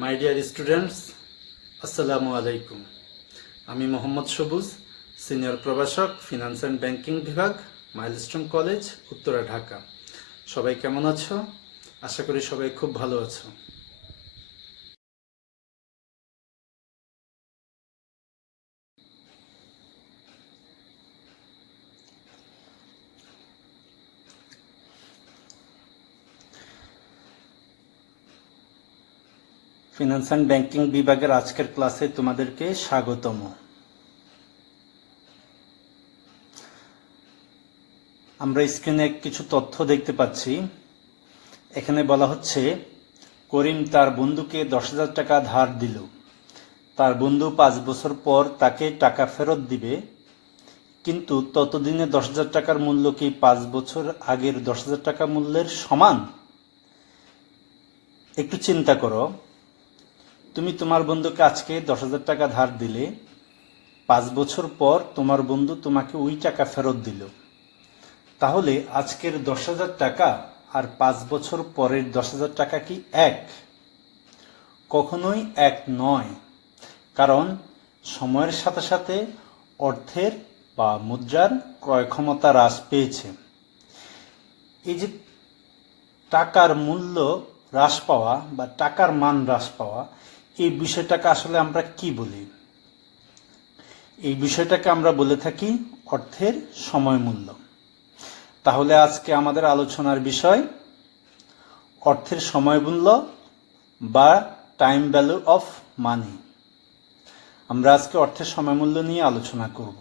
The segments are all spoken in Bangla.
মাই ডিয়ার স্টুডেন্টস, আসসালামু আলাইকুম। আমি মোহাম্মদ সবুজ, সিনিয়র প্রভাষক, ফিনান্স অ্যান্ড ব্যাংকিং বিভাগ, মাইলস্টোন কলেজ, উত্তরা, ঢাকা। সবাই কেমন আছো? আশা করি সবাই খুব ভালো আছো। ফিনান্স অ্যান্ড ব্যাংকিং বিভাগের আজকের ক্লাসে তোমাদেরকে স্বাগতম। আমরা স্ক্রিনে কিছু তথ্য দেখতে পাচ্ছি। এখানে বলা হচ্ছে, করিম তার বন্ধুকে 10,000 টাকা ধার দিল। তার বন্ধু 5 বছর পর তাকে টাকা ফেরত দিবে, কিন্তু ততদিনে 10,000 টাকার মূল্য কি 5 বছর আগের 10,000 টাকা মূল্যের সমান? একটু চিন্তা করো, তুমি তোমার বন্ধুকে আজকে 10,000 টাকা ধার দিলে, 5 বছর পর তোমার বন্ধু তোমাকে ওই টাকা ফেরত দিল। তাহলে আজকের 10,000 টাকা আর 5 বছর পরের 10,000 টাকা কি এক? কখনোই এক নয়, কারণ সময়ের সাথে সাথে অর্থের বা মুদ্রার ক্রয় ক্ষমতা হ্রাস পেয়েছে। এই যে টাকার মূল্য হ্রাস পাওয়া বা টাকার মান হ্রাস পাওয়া, এই বিষয়টাকে আসলে আমরা কি বলি? এই বিষয়টাকে আমরা বলে থাকি অর্থের সময় মূল্য। তাহলে আজকে আমাদের আলোচনার বিষয় অর্থের সময় মূল্য বা টাইম ভ্যালু অফ মানি। আমরা আজকে অর্থের সময় মূল্য নিয়ে আলোচনা করব।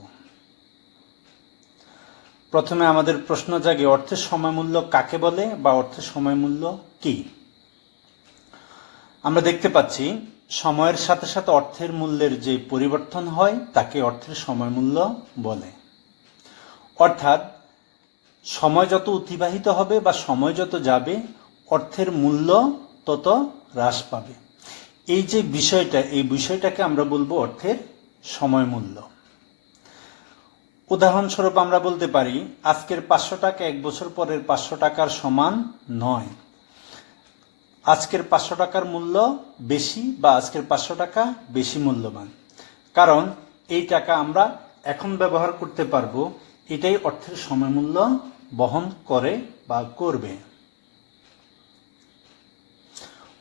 প্রথমে আমাদের প্রশ্ন জাগে, অর্থের সময় মূল্য কাকে বলে বা অর্থের সময় মূল্য কি? আমরা দেখতে পাচ্ছি সময়ের সাথে সাথে অর্থের মূল্যের যে পরিবর্তন হয় তাকে অর্থের সময় মূল্য বলে। অর্থাৎ সময় যত অতিবাহিত হবে বা সময় যত যাবে, অর্থের মূল্য তত হ্রাস পাবে। এই যে বিষয়টা, এই বিষয়টাকে আমরা বলবো অর্থের সময় মূল্য। উদাহরণস্বরূপ আমরা বলতে পারি, আজকের 500 টাকা 1 বছর পরের 500 টাকার সমান নয়। আজকের 500 টাকার মূল্য বেশি বা আজকের 500 টাকা বেশি মূল্যবান, কারণ এই টাকা আমরা এখন ব্যবহার করতে পারবো। এটাই অর্থের সময় মূল্য বহন করে বা করবে।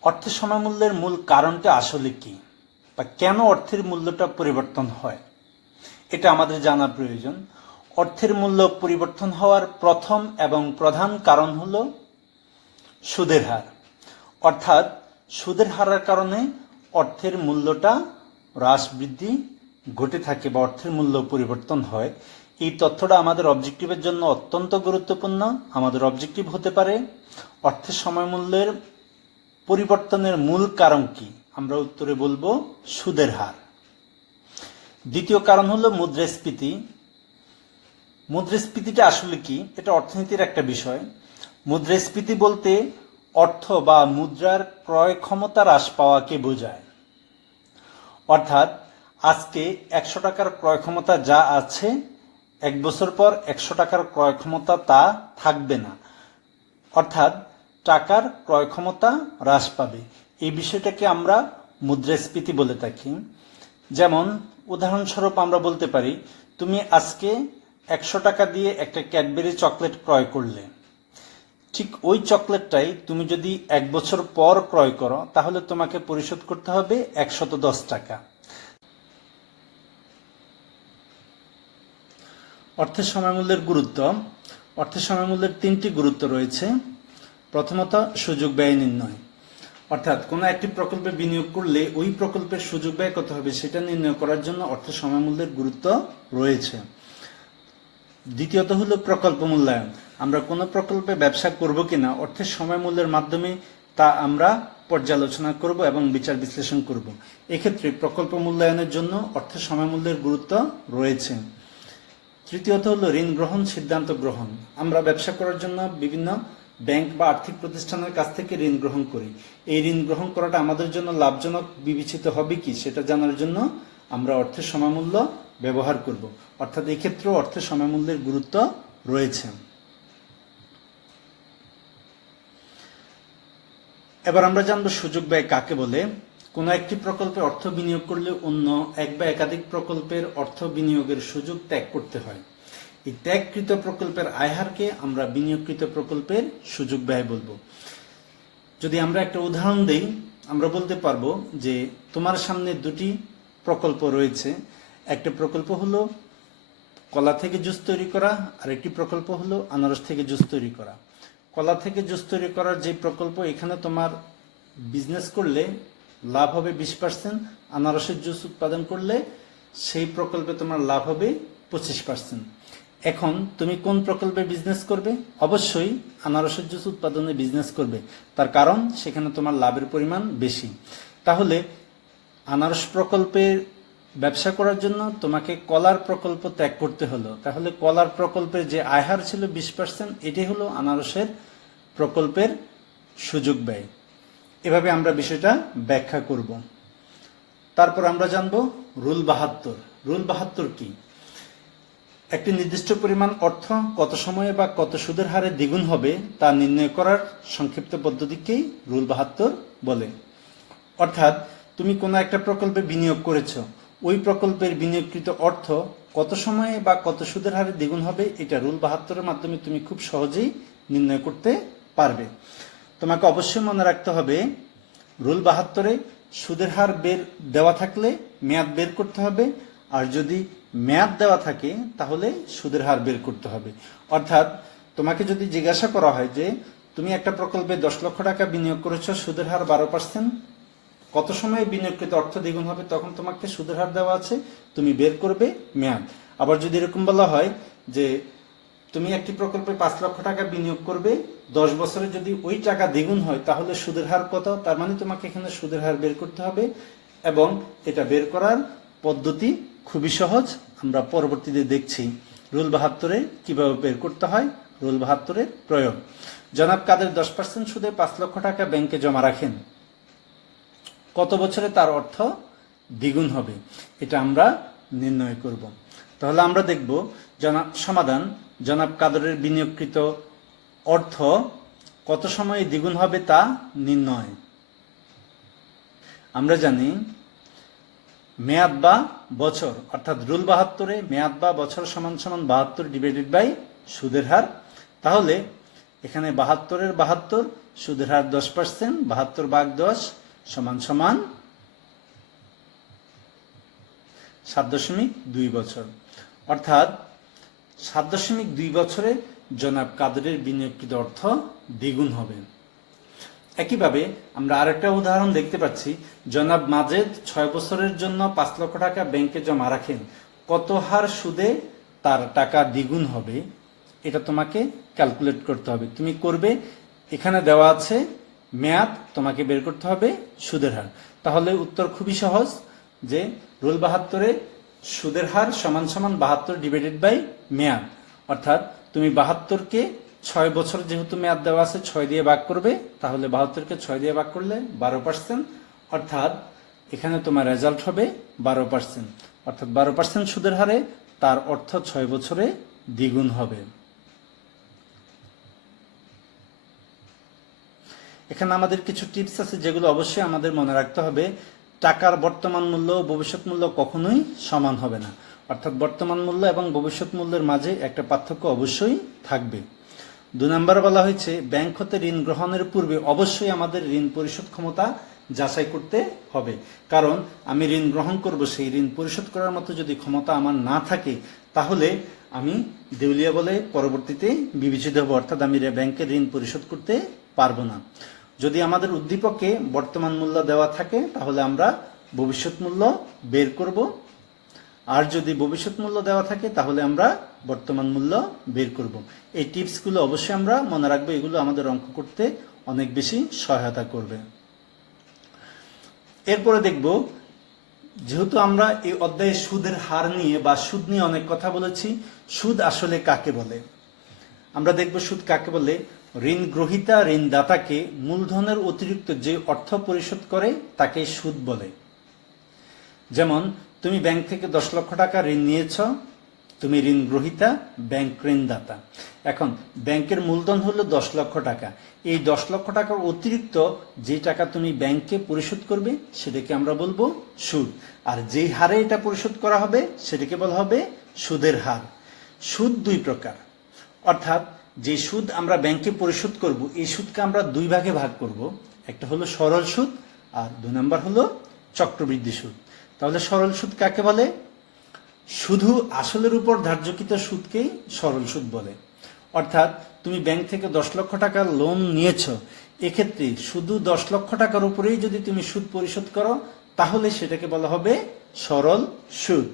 অর্থের সময় মূল্যের মূল কারণটা আসলে কি, বা কেন অর্থের মূল্যটা পরিবর্তন হয়, এটা আমাদের জানা প্রয়োজন। অর্থের মূল্য পরিবর্তন হওয়ার প্রথম এবং প্রধান কারণ হলো সুদের হার। অর্থাৎ সুদের হারের কারণে অর্থের মূল্যটা হ্রাস বৃদ্ধি ঘটে থাকে বা অর্থের মূল্য পরিবর্তন হয়। এই তথ্যটা আমাদের অবজেক্টিভের জন্য অত্যন্ত গুরুত্বপূর্ণ। আমাদের অবজেক্টিভ হতে পারে অর্থের সময় মূল্যের পরিবর্তনের মূল কারণ কি? আমরা উত্তরে বলবো সুদের হার। দ্বিতীয় কারণ হলো মুদ্রাস্ফীতি। মুদ্রাস্ফীতিটা আসলে কি? এটা অর্থনীতির একটা বিষয়। মুদ্রাস্ফীতি বলতে অর্থ বা মুদ্রার ক্রয় ক্ষমতা হ্রাস পাওয়াকে বোঝায়। অর্থাৎ আজকে 100 টাকার ক্রয় ক্ষমতা যা আছে, 1 বছর পর 100 টাকার ক্রয় ক্ষমতা তা থাকবে না। অর্থাৎ টাকার ক্রয় ক্ষমতা হ্রাস পাবে। এই বিষয়টাকে আমরা মুদ্রাস্ফীতি বলে থাকি। যেমন উদাহরণস্বরূপ আমরা বলতে পারি, তুমি আজকে 100 টাকা দিয়ে একটা ক্যাডবেরি চকলেট ক্রয় করলে। ঠিক ওই চকলেটটাই তুমি যদি 1 বছর পর ক্রয় করো, তাহলে তোমাকে পরিশোধ করতে হবে 110 টাকা। অর্থের সময়মূল্যের গুরুত্ব। অর্থের সময়মূল্যের 3টি গুরুত্ব রয়েছে। প্রথমত, সুযোগ ব্যয় নির্ণয়। অর্থাৎ কোনো একটি প্রকল্পে বিনিয়োগ করলে ওই প্রকল্পের সুযোগ ব্যয় কত হবে সেটা নির্ণয় করার জন্য অর্থের সময়মূল্যের গুরুত্ব রয়েছে। দ্বিতীয়ত হলো প্রকল্প মূল্যায়ন। আমরা কোনো প্রকল্পে ব্যবসা করব কিনা অর্থের সময় মূল্যের মাধ্যমে তা আমরা পর্যালোচনা করব এবং বিচার বিশ্লেষণ করব। এক্ষেত্রে প্রকল্প মূল্যায়নের জন্য অর্থের সময় মূল্যের গুরুত্ব রয়েছে। তৃতীয়ত হলো ঋণ গ্রহণ, সিদ্ধান্ত গ্রহণ। আমরা ব্যবসা করার জন্য বিভিন্ন ব্যাংক বা আর্থিক প্রতিষ্ঠানের কাছ থেকে ঋণ গ্রহণ করি। এই ঋণ গ্রহণ করাটা আমাদের জন্য লাভজনক বিবেচিত হবে কি সেটা জানার জন্য আমরা অর্থের সময়মূল্য ব্যবহার করব। অর্থাৎ এই ক্ষেত্রে অর্থের সময়মূল্যের গুরুত্ব রয়েছে। এবার আমরা জানবো সুযোগ ব্যয় কাকে বলে। কোনো একটি প্রকল্পে অর্থ বিনিয়োগ করলে অন্য এক বা একাধিক প্রকল্পের অর্থ বিনিয়োগের সুযোগ ত্যাগ করতে হয়। এই ত্যাগকৃত প্রকল্পের আয়হারকে আমরা বিনিয়োগকৃত প্রকল্পের সুযোগ ব্যয় বলবো। যদি আমরা একটা উদাহরণ দেই, আমরা বলতে পারবো যে তোমার সামনে দুটি প্রকল্প রয়েছে। একটা প্রকল্প হলো কলা থেকে জুস তৈরি করা, আর একটি প্রকল্প হলো আনারস থেকে জুস তৈরি করা। কলা থেকে জুস তৈরি করার যে প্রকল্প, এখানে তোমার বিজনেস করলে লাভ হবে 20%, আনারসের জুস উৎপাদন করলে সেই প্রকল্পে তোমার লাভ হবে 25%। এখন তুমি কোন প্রকল্পে বিজনেস করবে? অবশ্যই আনারসের জুস উৎপাদনে বিজনেস করবে, তার কারণ সেখানে তোমার লাভের পরিমাণ বেশি। তাহলে আনারস প্রকল্পের ব্যবসা করার জন্য তোমাকে কলার প্রকল্প ত্যাগ করতে হলো। তাহলে কলার প্রকল্পের যে আয়হার ছিল 20%, এটাই হলো আনারসের প্রকল্পের সুযোগ ব্যয়। এভাবে আমরা বিষয়টা ব্যাখ্যা করব। তারপর আমরা জানব রুল 72। রুল 72 কি? একটি নির্দিষ্ট পরিমাণ অর্থ কত সময়ে বা কত সুদের হারে দ্বিগুণ হবে তা নির্ণয় করার সংক্ষিপ্ত পদ্ধতিকেই রুল 72 বলে। অর্থাৎ তুমি কোনো একটা প্রকল্পে বিনিয়োগ করেছো, ওই প্রকল্পের বিনিয়োগকৃত অর্থ কত সময়ে বা কত সুদের হারে দ্বিগুণ হবে, এটা রুল 72-এর মাধ্যমে তুমি খুব সহজেই নির্ণয় করতে পারবে। তোমাকে অবশ্যই মনে রাখতে হবে, রুল 72-এ সুদের হার দেওয়া থাকলে মেয়াদ বের করতে হবে, আর যদি মেয়াদ দেওয়া থাকে তাহলে সুদের হার বের করতে হবে। অর্থাৎ তোমাকে যদি জিজ্ঞাসা করা হয় যে তুমি একটা প্রকল্পে 10 লক্ষ টাকা বিনিয়োগ করেছো, সুদের হার 12%, কত সময়ে বিনিয়োগকৃত অর্থ দ্বিগুণ হবে, তখন তোমাকে সুদের হার দেওয়া আছে, তুমি বের করবে মেয়াদ। আবার যদি এরকম বলা হয় যে তুমি একটি প্রকল্পে 5 লক্ষ টাকা বিনিয়োগ করবে, 10 বছরে যদি ওই টাকা দ্বিগুণ হয় তাহলে সুদের হার কত, তার মানে তোমাকে এখানে সুদের হার বের করতে হবে, এবং এটা বের করার পদ্ধতি খুবই সহজ। আমরা পরবর্তীতে দেখছি রুল 72-এ কিভাবে বের করতে হয়। রুল 72-এর প্রয়োগ: জনাব কাদের 10% সুদে 5 লক্ষ টাকা ব্যাংকে জমা রাখেন, কত বছরে তার অর্থ দ্বিগুণ হবে, এটা আমরা নির্ণয় করব। তাহলে আমরা দেখব সমাধান: জনাব কাদরের বিনিয়োগকৃত অর্থ কত সময়ে দ্বিগুণ হবে তা নির্ণয়। আমরা জানি মেয়াদ বা বছর, অর্থাৎ রুল 72-এ মেয়াদ বা বছর সমান সমান 72 ডিভাইডেড বাই সুদের হার। তাহলে এখানে 72-এর 72, সুদের হার 10%, 72 ভাগ 10 সমান সমান 7.2 বছর। অর্থাৎ 7.2 বছরে জনাব কাদরের বিনিয়োগকৃত অর্থ দ্বিগুণ হবে। একইভাবে আমরা আরেকটা উদাহরণ দেখতে পাচ্ছি, জনাব মাজেদ 6 বছরের জন্য 5 লক্ষ টাকা ব্যাংকে জমা রাখেন, কত হার সুদে তার টাকা দ্বিগুণ হবে, এটা তোমাকে ক্যালকুলেট করতে হবে। তুমি করবে, এখানে দেওয়া আছে মেয়াদ, তোমাকে বের করতে হবে সুদের হার। তাহলে উত্তর খুবই সহজ, যে রুল 72-এ সুদের হার সমান সমান 72 ডিভাইডেড বাই মেয়াদ। অর্থাৎ তুমি 72-কে 6 বছর যেহেতু মেয়াদ দেওয়া আছে 6 দিয়ে ভাগ করবে, তাহলে 72-কে 6 দিয়ে ভাগ করলে 12%, অর্থাৎ এখানে তোমার রেজাল্ট হবে 12%। অর্থাৎ 12% সুদের হারে তার অর্থ 6 বছরে দ্বিগুণ হবে। এখানে আমাদের কিছু টিপস আছে যেগুলো অবশ্যই আমাদের মনে রাখতে হবে। টাকার বর্তমান মূল্য ও ভবিষ্যৎ মূল্য কখনোই সমান হবে না, অর্থাৎ বর্তমান মূল্য এবং ভবিষ্যৎ মূল্যের মাঝে একটা পার্থক্য অবশ্যই থাকবে। 2 নম্বর বলা হয়েছে, ব্যাংক হতে ঋণ গ্রহণের পূর্বে অবশ্যই আমাদের ঋণ পরিশোধ ক্ষমতা যাচাই করতে হবে। কারণ আমি ঋণ গ্রহণ করব, সেই ঋণ পরিশোধ করার মতো যদি ক্ষমতা আমার না থাকে, তাহলে আমি দেউলিয়া বলে পরবর্তীতে বিবেচিত হব, অর্থাৎ আমি ব্যাংকের ঋণ পরিশোধ করতে পারবো না। যদি আমাদের উদ্দীপকে বর্তমান মূল্য দেওয়া থাকে, তাহলে আমরা ভবিষ্যৎ মূল্য বের করব, আর যদি ভবিষ্যৎ মূল্য দেওয়া থাকে তাহলে আমরা বর্তমান মূল্য বের করব। এই টিপসগুলো অবশ্যই আমরা মনে রাখবো, এগুলো আমাদের অঙ্ক করতে অনেক বেশি সহায়তা করবে। এরপরে দেখব, যেহেতু আমরা এই অধ্যায়ে সুদের হার নিয়ে বা সুদ নিয়ে অনেক কথা বলেছি, সুদ আসলে কাকে বলে আমরা দেখব। সুদ কাকে বলে? ঋণ গ্রহীতা ঋণদাতাকে মূলধনের অতিরিক্ত যে অর্থ পরিশোধ করে তাকে সুদ বলে। যেমন তুমি ব্যাংক থেকে 10 লক্ষ টাকা ঋণ নিয়েছ, তুমি ঋণ গ্রহীতা, ব্যাংক ঋণদাতা। এখন ব্যাংকের মূলধন হলো 10 লক্ষ টাকা। এই 10 লক্ষ টাকার অতিরিক্ত যে টাকা তুমি ব্যাংকে পরিশোধ করবে সেটাকে আমরা বলবো সুদ। আর যেই হারে এটা পরিশোধ করা হবে সেটাকে বলা হবে সুদের হার। সুদ দুই প্রকার, অর্থাৎ যে সুদ আমরা ব্যাংকে পরিশোধ করব এই সুদকে আমরা দুই ভাগে ভাগ করব। একটা হলো সরল সুদ আর 2 নম্বর হলো চক্রবৃদ্ধি সুদ। তাহলে সরল সুদ কাকে বলে? শুধু আসলের উপর ধার্যকৃত সুদকেই সরল সুদ বলে। অর্থাৎ তুমি ব্যাংক থেকে 10 লক্ষ টাকার লোন নিয়েছো, এক্ষেত্রে শুধু 10 লক্ষ টাকার উপরেই যদি তুমি সুদ পরিশোধ করো তাহলে সেটাকে বলা হবে সরল সুদ।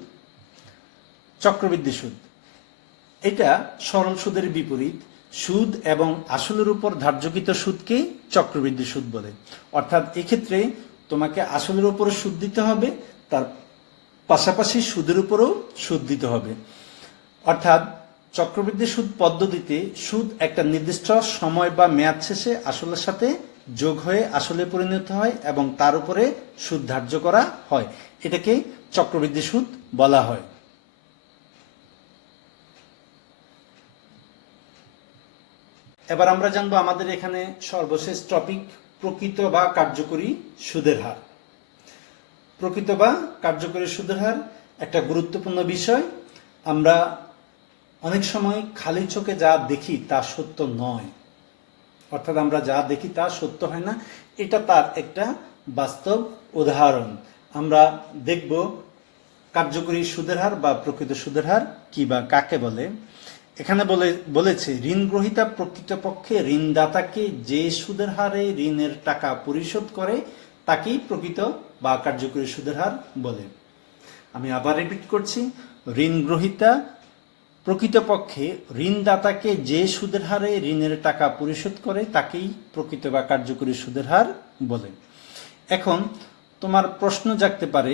চক্রবৃদ্ধি সুদ এটা সরল সুদের বিপরীত। সুদ এবং আসলের উপর ধার্যকৃত সুদকেই চক্রবৃদ্ধি সুদ বলে। অর্থাৎ এক্ষেত্রে তোমাকে আসলের উপরে সুদ দিতে হবে, তার পাশাপাশি সুদের উপরেও সুদ দিতে হবে। অর্থাৎ চক্রবৃদ্ধি সুদ পদ্ধতিতে সুদ একটা নির্দিষ্ট সময় বা মেয়াদ শেষে আসলের সাথে যোগ হয়ে আসলে পরিণত হয় এবং তার উপরে সুদ ধার্য করা হয়। এটাকে চক্রবৃদ্ধি সুদ বলা হয়। এবার আমরা জানবো আমাদের এখানে সর্বশেষ টপিক, প্রকৃত বা কার্যকরী সুদের হার। প্রকৃত বা কার্যকরী সুদের হার একটা গুরুত্বপূর্ণ বিষয়। আমরা অনেক সময় খালি চোখে যা দেখি তা সত্য নয়, অর্থাৎ আমরা যা দেখি তা সত্য হয় না। এটা তার একটা বাস্তব উদাহরণ। আমরা দেখব কার্যকরী সুদের হার বা প্রকৃত সুদের হার কি বা কাকে বলে। এখানে বলেছে ঋণ গ্রহীতা প্রকৃতপক্ষে ঋণদাতাকে যে সুদের হারে ঋণের টাকা পরিশোধ করে তাকেই প্রকৃত বা কার্যকরী সুদের হার বলে। আমি আবার রিপিট করছি, ঋণ গ্রহীতা প্রকৃতপক্ষে ঋণদাতাকে যে সুদের হারে ঋণের টাকা পরিশোধ করে তাকেই প্রকৃত বা কার্যকরী সুদের হার বলে। এখন তোমার প্রশ্ন জাগতে পারে,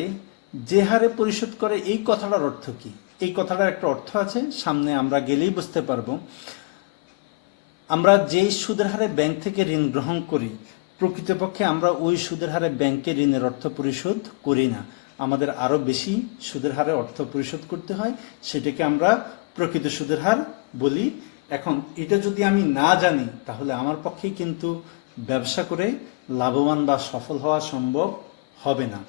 যে হারে পরিশোধ করে এই কথাটার অর্থ কি? এই কথাটার একটা অর্থ আছে, সামনে আমরা গেলেই বুঝতে পারবো। আমরা যে সুদের হারে ব্যাংক থেকে ঋণ গ্রহণ করি প্রকৃতপক্ষে আমরা ওই সুদের হারে ব্যাংকে ঋণের অর্থ পরিশোধ করি না, আমাদের আরো বেশি সুদের হারে অর্থ পরিশোধ করতে হয়, সেটাকে আমরা প্রকৃত সুদের হার বলি। এখন এটা যদি আমি না জানি তাহলে আমার পক্ষে কিন্তু ব্যবসা করে লাভবান বা সফল হওয়া সম্ভব হবে না।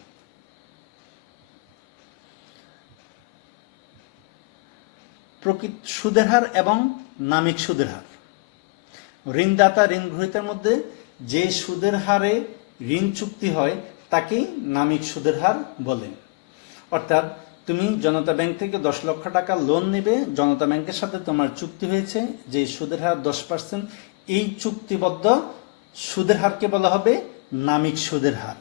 প্রকৃত সুদের হার এবং নামিক সুদের হার। ঋণদাতা ঋণ গ্রহীতার মধ্যে যে সুদের হারে ঋণ চুক্তি হয় তাকেই নামিক সুদের হার বলে। অর্থাৎ তুমি জনতা ব্যাংক থেকে 10 লক্ষ টাকা লোন নেবে, জনতা ব্যাংকের সাথে তোমার চুক্তি হয়েছে যে সুদের হার 10%, এই চুক্তিবদ্ধ সুদের হারকে বলা হবে নামিক সুদের হার।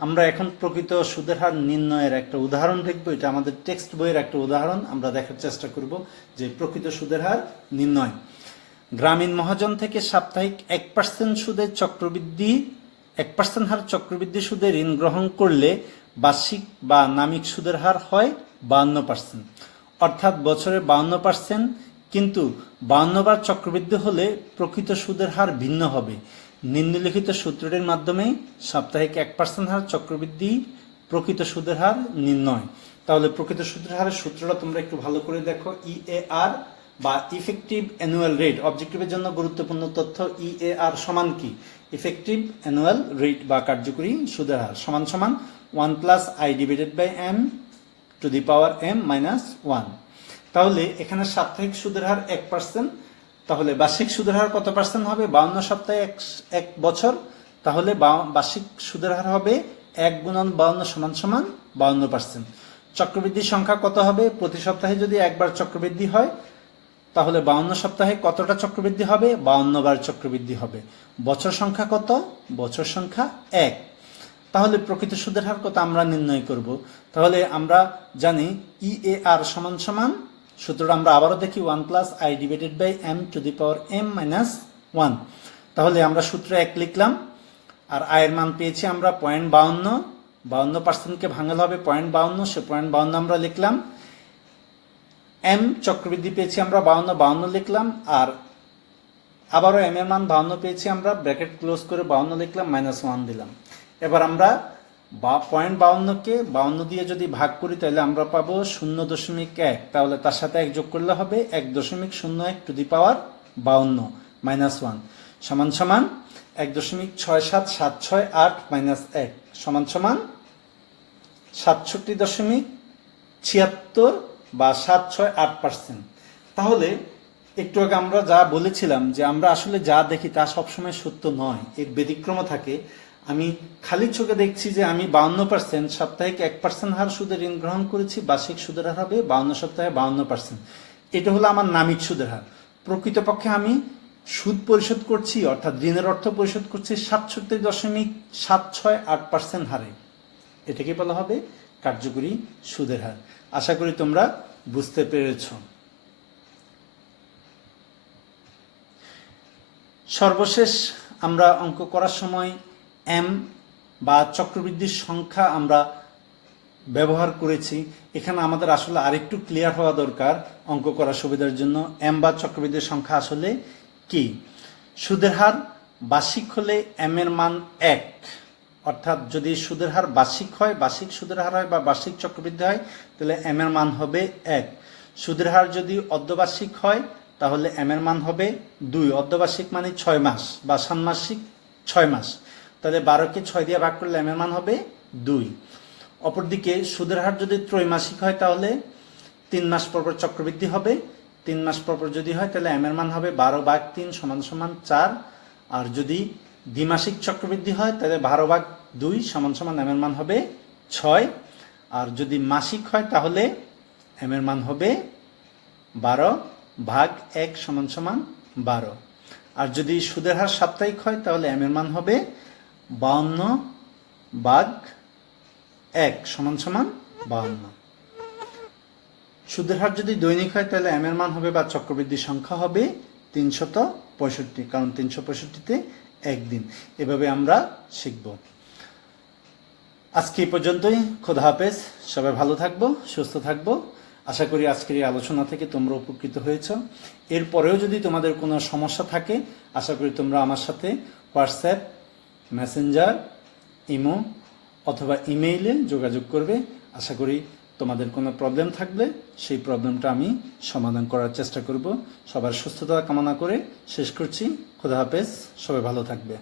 আমরা এখন প্রকৃত সুদের হার নির্ণয়ের একটা উদাহরণ দেখব। এটা আমাদের টেক্সট বইয়ের একটা উদাহরণ, আমরা দেখার চেষ্টা করব যে প্রকৃত সুদের হার নির্ণয়। গ্রামীণ মহাজন থেকে সাপ্তাহিক 1% সুদে চক্রবৃদ্ধি 1% হার চক্রবৃদ্ধি সুদে ঋণ গ্রহণ করলে বার্ষিক বা নামিক সুদের হার হয় 52%। অর্থাৎ বছরে 52%, কিন্তু 52 বার চক্রবৃদ্ধি হলে প্রকৃত সুদের হার ভিন্ন হবে। নিম্নলিখিত সূত্রটির মাধ্যমে সাপ্তাহিক 1% হার চক্রবৃদ্ধি প্রকৃত সুদের হার নির্ণয়। তাহলে প্রকৃত সুদের হারের সূত্রটা তোমরা একটু ভালো করে দেখো। ইএআর বা ইফেক্টিভ অ্যানুয়াল রেট, অবজেক্টিভের জন্য গুরুত্বপূর্ণ তথ্য। ইএআর সমান কি? ইফেক্টিভ অ্যানুয়াল রেট বা কার্যকরী সুদের হার সমান সমান 1 + i / m to the power m - 1। তাহলে এখানে সাপ্তাহিক সুদের হার 1%, তাহলে বার্ষিক সুদের হার কত পার্সেন্ট হবে? 52 সপ্তাহে 1 বছর, তাহলে বার্ষিক সুদের হার হবে 1 × 52 = 52%। চক্রবৃদ্ধির সংখ্যা কত হবে? প্রতি সপ্তাহে যদি একবার চক্রবৃদ্ধি হয় তাহলে 52 সপ্তাহে কতটা চক্রবৃদ্ধি হবে? 52 বার চক্রবৃদ্ধি হবে। বছর সংখ্যা কত? বছর সংখ্যা 1। তাহলে প্রকৃত সুদের হার কত আমরা নির্ণয় করব। তাহলে আমরা জানি ইএআর সমান সমান, সূত্রটা আমরা আবারও দেখি, 1 + i / m to the power m - 1। তাহলে আমরা সূত্র 1 লিখলাম, আর আয়ের মান পেয়েছি আমরা 0.52, 52%কে ভাঙালে হবে 0.52, সে 0.52 আমরা লিখলাম। m চক্রবৃদ্ধি পেয়েছি আমরা 52 লিখলাম, আর আবারও m এর মান 52 পেয়েছি আমরা, ব্র্যাকেট ক্লোজ করে 52 লিখলাম, -1 দিলাম। এবার আমরা বা 0.52কে 52 দিয়ে যদি ভাগ করি তাহলে আমরা পাবো 0.1, তাহলে তার সাথে 1 যোগ করলে হবে 1.01 টু দি পাওয়ার 52 মাইনাস 1 সমান সমান 1.67768 মাইনাস 1 সমান সমান 67.76 বা 768%। তাহলে একটু আগে আমরা যা বলেছিলাম যে আমরা আসলে যা দেখি তা সবসময় সত্য নয়, এর ব্যতিক্রম থাকে। আমি খালি চোখে দেখছি যে আমি 52% সাপ্তাহিক 1% হার সুদে ঋণ গ্রহণ করেছি, বার্ষিক সুদের হার হবে 52 সপ্তাহে 52%। এটা হলো আমার নামিক সুদের হার। প্রকৃতপক্ষে আমি সুদ পরিশোধ করছি, অর্থাৎ ঋণের অর্থ পরিশোধ করছি 67.768% হারে। এটাকে বলা হবে কার্যকরী সুদের হার। আশা করি তোমরা বুঝতে পেরেছ। সর্বশেষ আমরা অঙ্ক করার সময় এম বা চক্রবৃদ্ধির সংখ্যা আমরা ব্যবহার করেছি। এখানে আমাদের আসলে আরেকটু ক্লিয়ার হওয়া দরকার অঙ্ক করার সুবিধার জন্য। এম বা চক্রবৃদ্ধির সংখ্যা আসলে কি? সুদের হার বার্ষিক হলে এম এর মান 1, অর্থাৎ যদি সুদের হার বার্ষিক হয়, বার্ষিক সুদের হার হয় বা বার্ষিক চক্রবৃদ্ধি হয়, তাহলে এম এর মান হবে 1। সুদের হার যদি অর্ধবার্ষিক হয় তাহলে এম এর মান হবে 2। অর্ধবার্ষিক মানে 6 মাস বা ষান্মাসিক 6 মাস, তাহলে 12কে 6 দিয়ে ভাগ করলে এম এর মান হবে 2। অপরদিকে সুদের হার যদি ত্রৈমাসিক হয় তাহলে 3 মাস পর পর চক্রবৃদ্ধি হবে। 3 মাস পর পর যদি হয় তাহলে এম এর মান হবে 12/3 সমান সমান 4। আর যদি দ্বিমাসিক চক্রবৃদ্ধি হয় তাহলে 12/2 সমান সমান এম এর মান হবে 6। আর যদি মাসিক হয় তাহলে এম এর মান হবে 12/1 সমান সমান 12। আর যদি সুদের হার সাপ্তাহিক হয় তাহলে এম এর মান হবে 52/1 সমান সমান 52। সুদের হার যদি দৈনিক হয় তাহলে এম এর মান হবে বা চক্রবৃদ্ধির সংখ্যা হবে 365, কারণ 365-তে একদিন। এভাবে আমরা শিখব। আজকে এই পর্যন্তই। খোদা হাফেজ। সবাই ভালো থাকবো, সুস্থ থাকবো। আশা করি আজকের এই আলোচনা থেকে তোমরা উপকৃত হয়েছ। এরপরেও যদি তোমাদের কোনো সমস্যা থাকে আশা করি তোমরা আমার সাথে হোয়াটসঅ্যাপ, মেসেঞ্জার, ইমো অথবা ইমেইলে যোগাযোগ করবে। আশা করি তোমাদের কোনো প্রবলেম থাকলে সেই প্রবলেমটা আমি সমাধান করার চেষ্টা করব। সবার সুস্থতা কামনা করে শেষ করছি। খোদা হাফেজ। সবাই ভালো থাকবে।